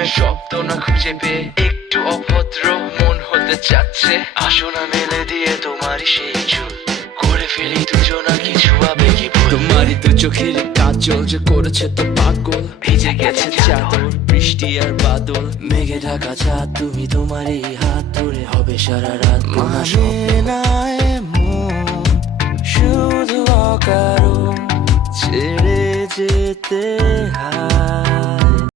প্রেমের শব্দ না খুঁজে পেয়ে একটু অভদ্র মন হতে চাচ্ছে। আসো না মেলে দিয়ে তোমারই সেই চুল, করে ফেলি দুজনা কিছু আবেগী ভুল। তোমারই দু চোখের কাজল যে করেছে তো পাগল, ভিজে গেছে চাদর বৃষ্টি আর বাদল, মেঘে ঢাকা চাঁদ তুমি তোমারই হাত ধরে হবে সারা রাত। মানে না এমন শুধু অকারণ ছেড়ে যেতে হয়।